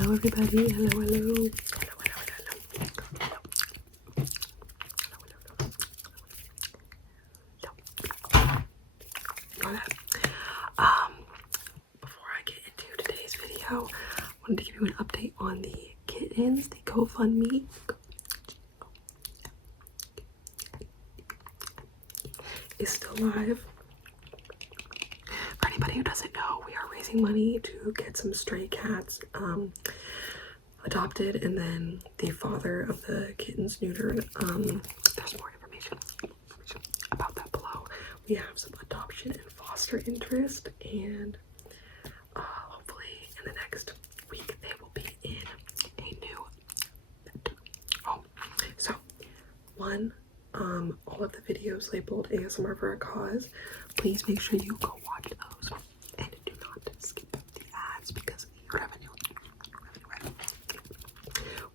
Hello everybody, hello. Before I get into today's video, I wanted to give you an update on the kittens, the GoFundMe. Is still live. For anybody who doesn't know, we are raising money to get some stray cats adopted, and then the father of the kittens neutered. There's more information about that below. We have some adoption and foster interest, and hopefully in the next week they will be in a new home. So all of the videos labeled ASMR for a cause, please make sure you go watch those and do not skip the ads because revenue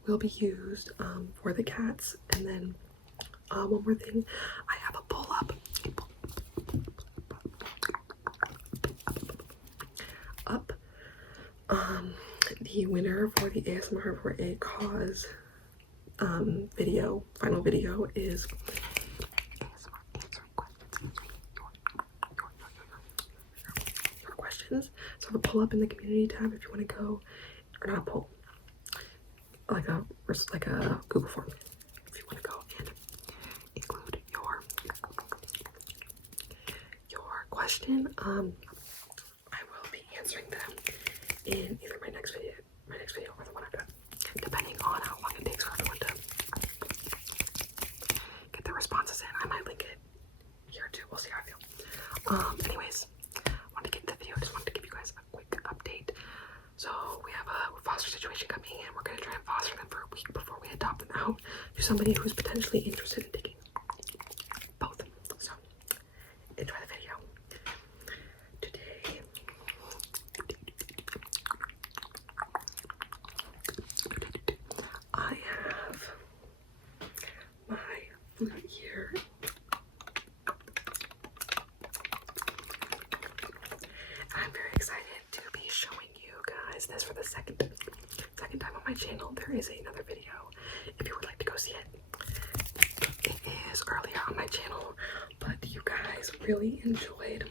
will be used for the cats. And then one more thing, I have a pull up the winner for the ASMR for a cause final video is ASMR answering your questions. So the pull up in the community tab if you want to go, or not a poll, like a Google form if you want to go and include your question. I will be answering them in either my next video or the one after, depending on how long it takes for everyone to get their responses in. I might link it here too. We'll see how I feel. Anyways, I wanted to get into the video. I just wanted to give you guys a quick update. So we have a foster situation coming in. We're going to try and foster them for a week before we adopt them out to somebody who's potentially interested in taking both. So enjoy the video. Today I have my FLUTE here. I'm very excited to be showing you guys this for the second time on my channel. There is another video if you would like to go see it. It is earlier on my channel, but you guys really enjoyed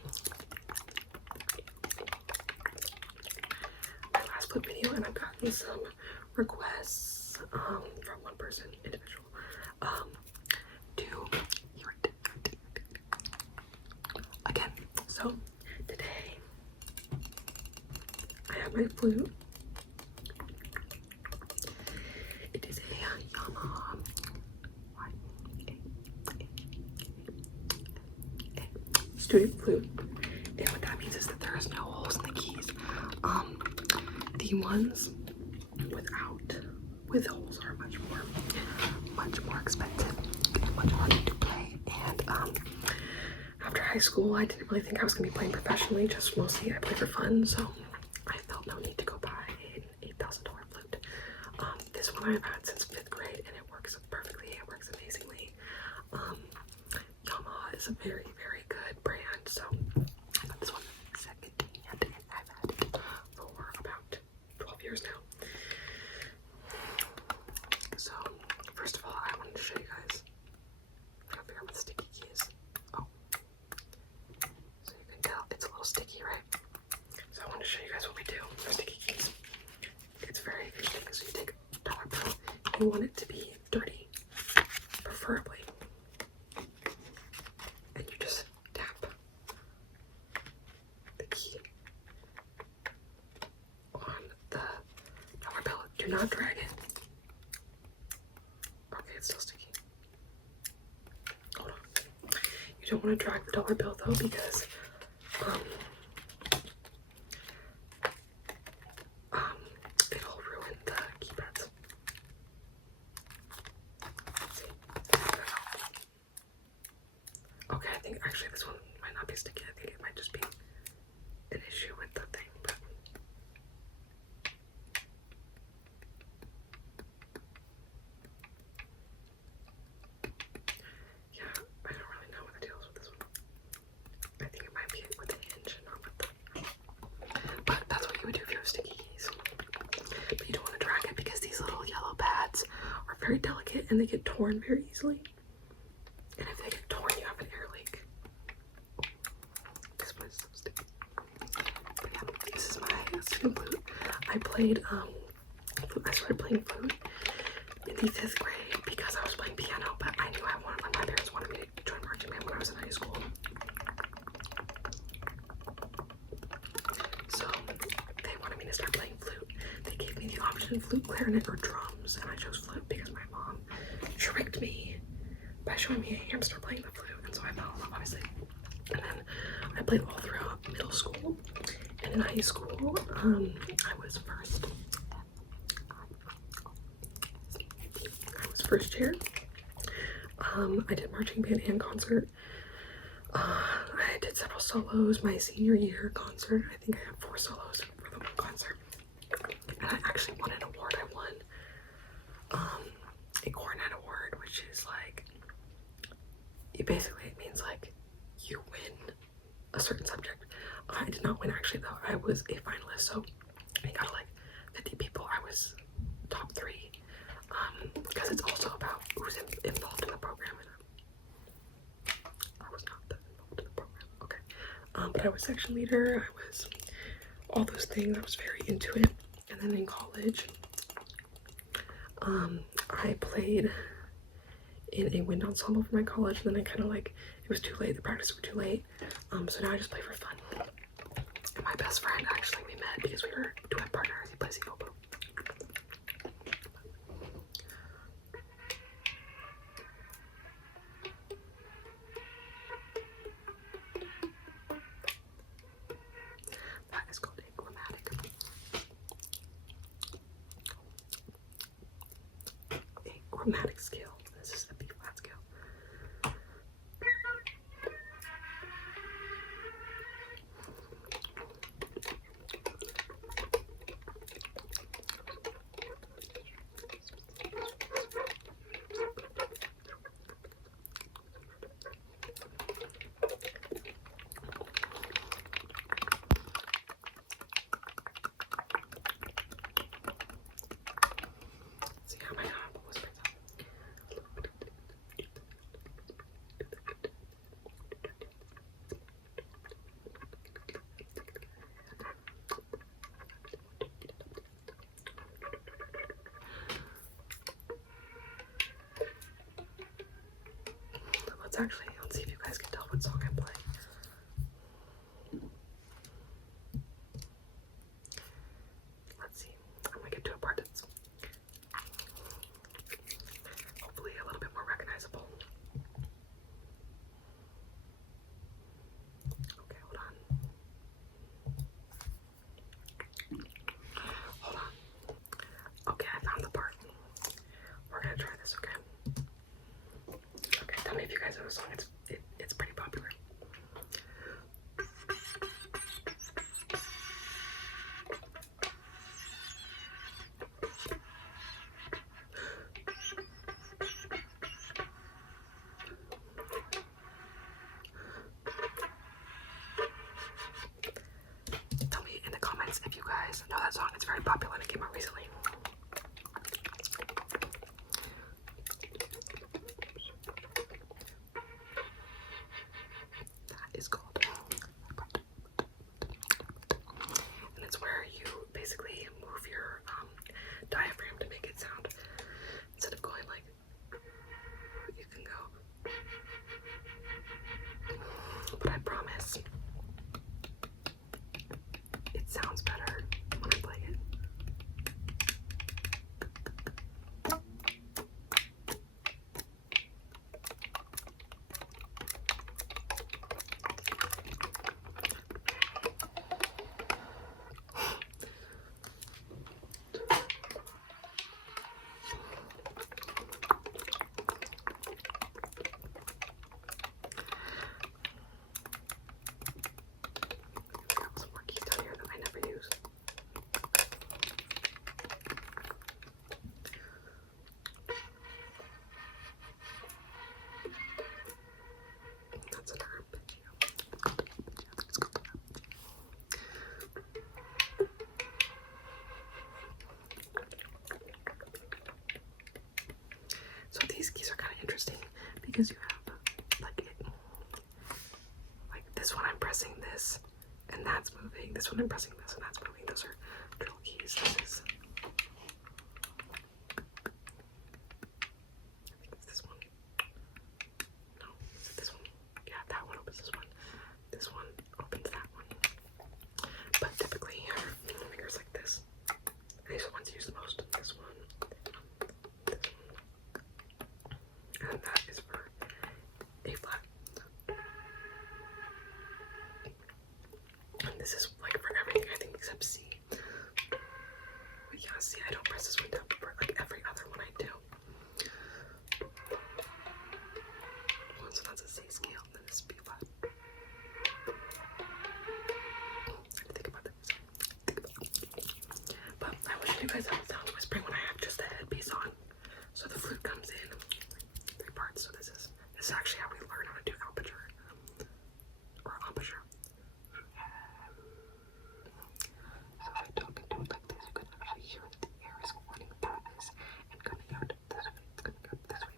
my last FLUTE video, and I've gotten some requests from one person, individual, to hear it again. So today I have my FLUTE. It is a Yamaha student FLUTE, and what that means is that there is no holes in the keys. The ones with holes are much more expensive and much harder to play. And after high school, I didn't really think I was gonna be playing professionally. Just mostly I play for fun, so I felt no need to go buy an $8,000 FLUTE. This one I've had since 5th grade, and it works perfectly. It works amazingly. Yamaha is a very good brand, so I got this one second hand, and I've had it for about 12 years now. So first of all, I wanted to show you guys. I'm gonna figure out what the sticky key is. Oh, so you can tell it's a little sticky, right? So I want to show you guys what we do for sticky keys. It's very interesting. So you take a dollar bill. You want it to be dirty, preferably, and you just tap the key on the dollar bill. Do not drag it. Okay, it's still sticky. Hold on. You don't want to drag the dollar bill though, because it'll ruin the keypads. See? Okay, I think actually this one might not be sticky. I think it might just be an issue with the thing, but yeah, I don't really know what the deal is with this one. I think it might be with the hinge and not with the, but that's what you would do if you have sticky keys. But you don't want very delicate and they get torn very easily. And if they get torn, you have an ear leak. This one is so stupid. But yeah, this is my student flute. I started playing flute in the 5th grade because I was playing piano, but I knew my parents wanted me to join marching band when I was in high school. So they wanted me to start playing flute. They gave me the option flute, clarinet, or drums, and I chose flute because my mom tricked me by showing me a hamster playing the flute, and so I fell in love, obviously. And then I played all throughout middle school, and in high school, I was first chair. I did marching band and concert. I did several solos my senior year concert. I think I have 4 solos for the one concert. And I actually won an award. I won a Cornet Award, which is like, it means like you win a certain subject. I did not win actually though. I was a finalist, so I got like 50 people. I was top 3 because it's also about who's involved in the program. And I was not that involved in the program. Okay, but I was section leader. I was all those things. I was very into it. And then in college, I played in a wind ensemble for my college, and then I kind of like, it was too late, the practice were too late, so now I just play for fun. And my best friend, actually, we met because we were duet partners. He plays the oboe. That is called a chromatic. A chromatic scale. This is a B flat scale. See how my whispers up. Let's see if you guys can tell what song I'm playing. Let's see. I'm gonna get to a part that's hopefully a little bit more recognizable. Okay, hold on. Hold on. Okay, I found the part. We're gonna try this, okay? Okay, tell me if you guys know the song. It's pretty popular. Tell me in the comments if you guys know that song. It's very popular and it came out recently. That is called, and it's where you basically move your diaphragm to make it sound. Instead of going like, you can go. But I promise it sounds better when I play it. because you have like it, like this one I'm pressing this and that's moving. This one I'm pressing this and that's moving. Those are drill keys. This is, I think it's this one. No, is it this one? Yeah, that one opens this one. This one opens that one. But typically your fingers like this. And these ones use the most. This one. And that is for A flat. And this is like for everything, I think, except C. But yeah, see, I don't press this one down for like every other one I do. So that's a C scale, and then this B flat. I have to think about this. But I will show you guys how it sounds whispering when I have just the headpiece on. So the flute comes in three parts. So this is actually how we learn how to do aperture or embouchure. So if I talk into it like this, you can actually hear that the air is running through this and coming out this way. It's coming out this way.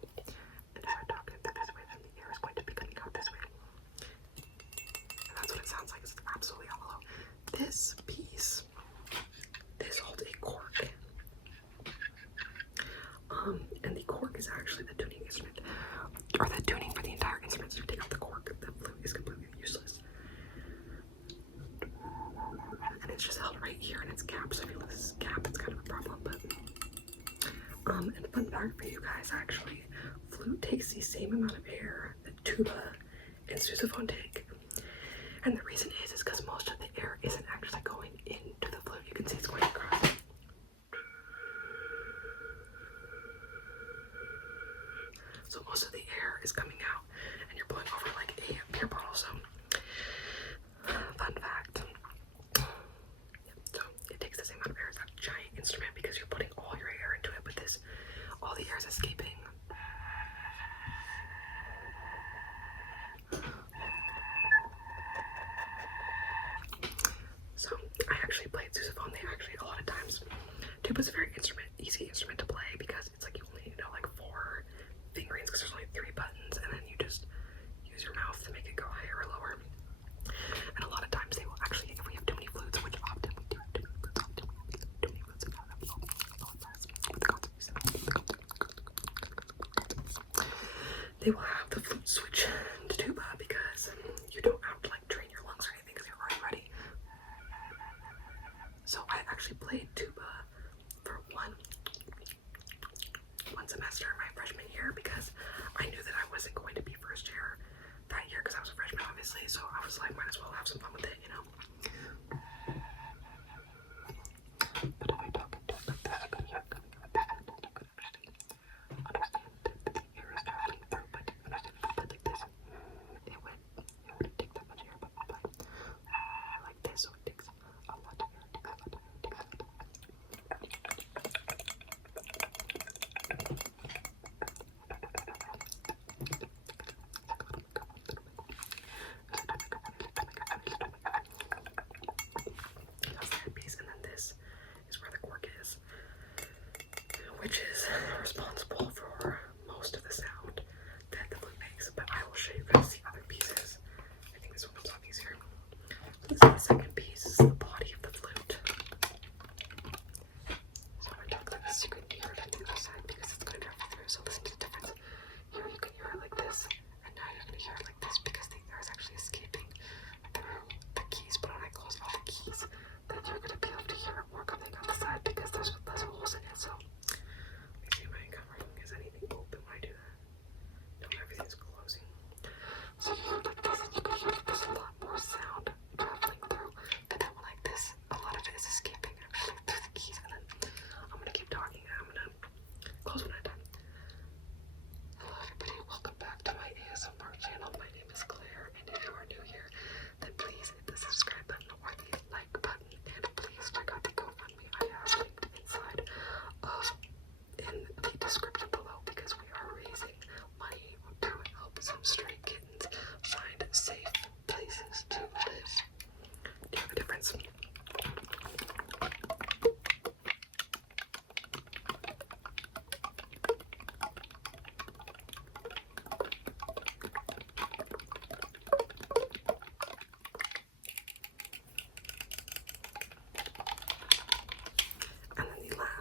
And if I talk into this way, then the air is going to be coming out this way. And that's what it sounds like. It's absolutely hollow. This piece, this holds a cork. And the cork is actually the tuning instrument, or the tuning for the entire instrument. So if you take out the cork, the flute is completely useless. And it's just held right here in its cap. So if you lose this cap, it's kind of a problem. But and fun fact for you guys, actually, flute takes the same amount of air that tuba and sousaphone take. And the reason is because most of the air isn't actually going into the flute. You can see it's going across. So most of the air is coming out and you're blowing over like a beer bottle. So fun fact. So it takes the same amount of air as that giant instrument because you're putting all your air into it, but this, all the air is escaping. So I actually played sousaphone. They actually, a lot of times, tuba's a very easy instrument to play because it's like you only need like 4 fingerings because there's only 3 buttons, and then you just use your mouth to make it go higher or lower. And a lot of times they will actually, if we have too many flutes, which often we do have too many flutes, they will have the flute switch to tuba because you don't have to like drain your lungs or anything because you're already ready. So I actually played tuba for one semester my freshman year because I knew that I wasn't going to be first year that year because I was a freshman, obviously. So I was like, might as well have some fun with it, you know. But if I talk into it like this, you could hear it coming out this end, and you could actually understand that the air is traveling through. But if I played like this, it wouldn't take that much air. But I play like this, so it takes a lot of air. That's the headpiece, and then this is where the cork is, which is responsible for most of the sound that the flute makes. But I will show you guys the other pieces. I think this one comes off easier. So this is the second piece. This is the body of the flute. So when I talk like this, you can hear it on the other side because it's going to travel through. So listen to the difference. Here you can hear it like this, and now you're going to hear it like this because the air is actually escaping through the keys. But when I close all the keys, then you're going to be able to hear it more coming on the side because there's less holes in it. So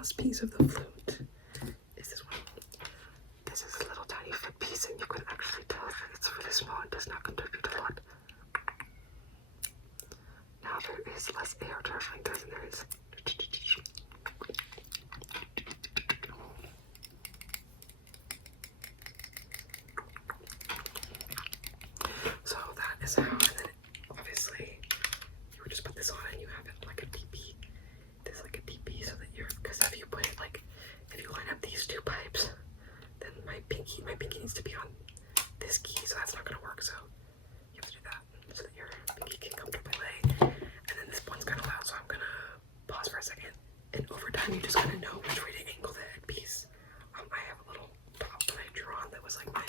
smallest piece of the flute is this one. This is a little tiny foot piece, and you can actually tell that it's really small and does not contribute a lot. Now there is less air traveling through than there is. So that is how, and then obviously you would just put this on and you have it like a DP. This like a DP so that you're, because if you put it like, if you line up these two pipes, then my pinky needs to be on this key, so that's not gonna work. So you have to do that so that your pinky can comfortably lay. And then this one's kind of loud, so I'm gonna pause for a second. And over time, you just gotta know which way to angle the headpiece. I have a little top that I drew on that was like my